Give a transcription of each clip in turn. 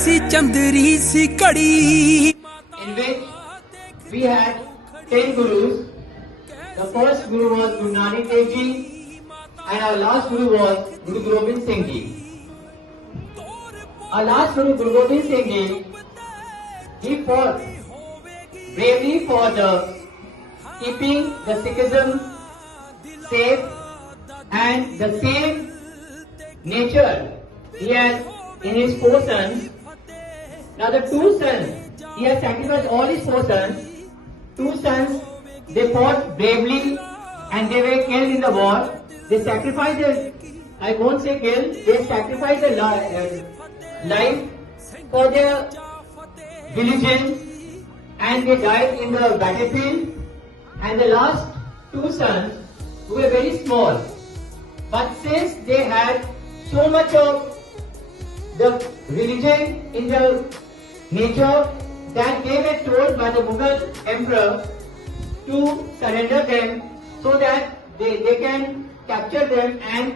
सी चंदरी सी कड़ी, in which we had 10 gurus. The first guru was Guru Nanak Dev Ji, and our last guru was Guru Gobind Singh Ji. Our last guru, Guru Gobind Singh Ji, he fought bravely for the keeping the Sikhism safe, and the same nature he has in his 4 sons. Now the 2 sons, he has sacrificed all his 4 sons. 2 sons, they fought bravely and they were killed in the war. They sacrificed their, I won't say killed, they sacrificed their life for their religion, and they died in the battlefield. And the last 2 sons, who were very small, but since they had so much of the religion in their nature, that they were told by the Mughal emperor to surrender them so that they can capture them and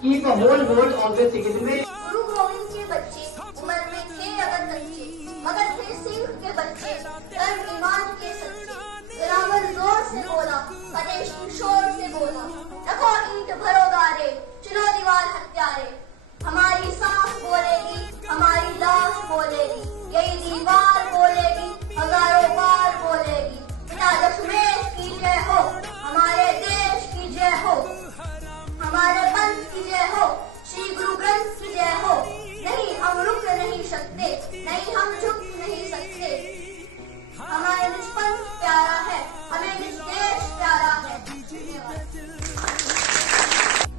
keep a whole hold of the Sikhism. गुरु गोविंद के बच्चे उम्र में थे अगर कच्चे, मगर थे सिंह के बच्चे धर्म ईमान के सच्चे। रावण जोर से बोला, फतेह शोर से बोला, रखो ईंट भरो गारे, चुनो दीवार हत्यारे। हमारी सांस बोलेगी, हमारी लाश बोलेगी, यही दीवार बोलेगी, हजारों बार बोलेगी। पिता दशमेश की जय हो, हमारे देश की जय हो, हमारे पंथ की जय हो, श्री गुरु ग्रंथ की जय हो। नहीं हम रुक नहीं सकते, नहीं हम झुक नहीं सकते। हमारा निज पंथ प्यारा है, हमें निज देश प्यारा है।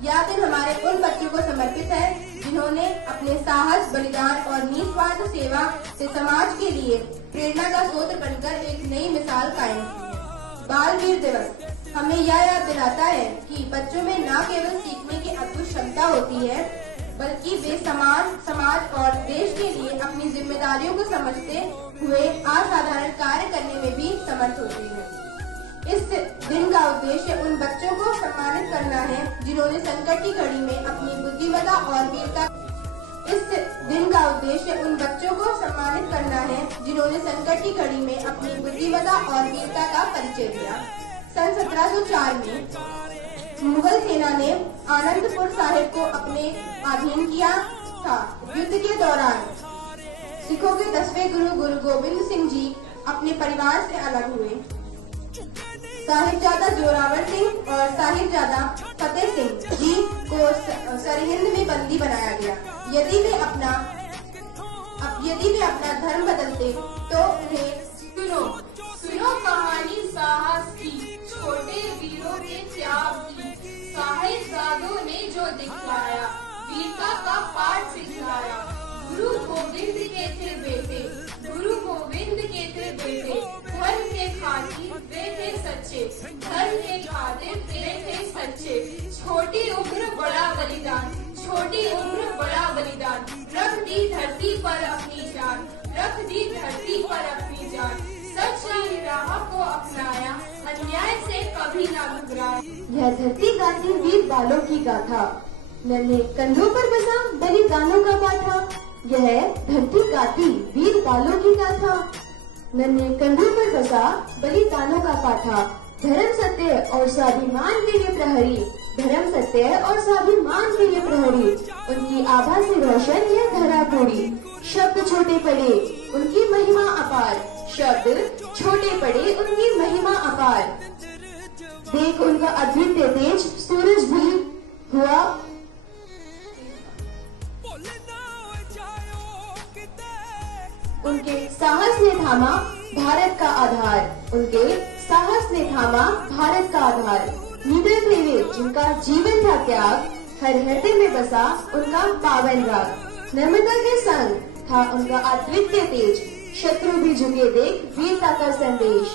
यह दिन हमारे उन बच्चों को समर्पित है जिन्होंने अपने साहस, बलिदान और निस्वार्थ सेवा से समाज के लिए प्रेरणा का स्रोत बनकर एक नई मिसाल कायम की है। बाल वीर दिवस हमें यह याद दिलाता है कि बच्चों में न केवल सीखने की अद्भुत क्षमता होती है, बल्कि वे समाज और देश के लिए अपनी जिम्मेदारियों को समझते हुए असाधारण कार्य करने में भी समर्थ होते हैं। इस दिन का उद्देश्य उन बच्चों को सम्मानित करना है जिन्होंने संकट की घड़ी में अपनी बुद्धिमत्ता और वीरता का परिचय दिया। सन 1704 में मुगल सेना ने आनंदपुर साहिब को अपने अधीन किया था। युद्ध के दौरान सिखों के 10वें गुरु गुरु गोबिंद सिंह जी अपने परिवार से अलग हुए। साहिबजादा जोरावर सिंह और साहिबजादा फतेह सिंह जी को सरहिंद में बंदी बनाया गया। यदि वे अपना धर्म बदलते तो उन्हें सुनो कहानी साहस की, छोटे वीरों के त्याग की। साहिबजादों ने जो दिखलाया, वीरता का पाठ सिखलाया। गुरु गोविंद के थे बेटे, गुरु गोविंद के थे बेटे। धर्म के खातिर वे थे सच्चे, धर्म के खातिर वे थे सच्चे। छोटी उम्र बड़ा बलिदान, छोटी उम्र बड़ा बलिदान। रख दी धरती पर अपनी जान, रख दी धरती पर अपनी जान। सच की राह को अपनाया, अन्याय से कभी ना घबराया। यह धरती गाती वीर बालों की गाथा, नन्हे कंधों पर बसा बलिदानों का पाठा। यह धरती गाती वीर बालों की गाथा, नन्हे कंधों पर बसा बलिदानों का पाठा। धर्म सत्य और स्वाभिमान के ये प्रहरी, धर्म सत्य और स्वाभिमान के ये प्रहरी। उनकी आभा से रोशन यह धरा पूरी। शब्द छोटे पड़े उनकी महिमा अपार, शब्द छोटे पड़े उनकी महिमा अपार। देख उनका अद्वितीय तेज, सूरज भी हुआ उनके साहस ने थामा भारत का आधार, उनके साहस ने थामा भारत का आधार। निडर थे वे जिनका जीवन था त्याग, हर हृदय में बसा उनका पावन राग। नर्मदा के संग था उनका अद्वितीय तेज, शत्रु भी झुके देख वीरता का संदेश,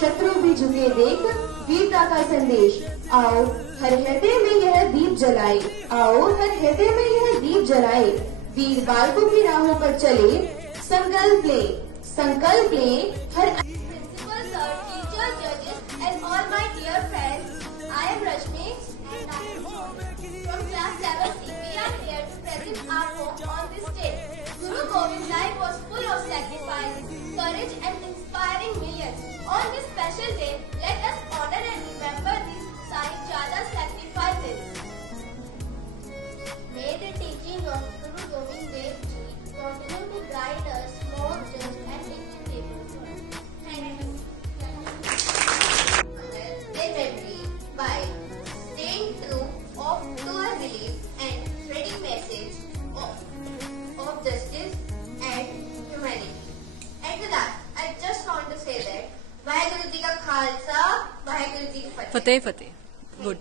शत्रु भी झुके देख वीरता का संदेश। आओ हर हृदय में यह दीप जलाए, आओ हर हृदय में यह दीप जलाए। वीर बालकों की राहों पर चले, संकल्प ले हर। Principal sir, teacher, judges and all my dear friends, I am Rashmi and I am from class 7C. We are here to present our poem on this day. Guru Gobind life Fateh Fateh. Good.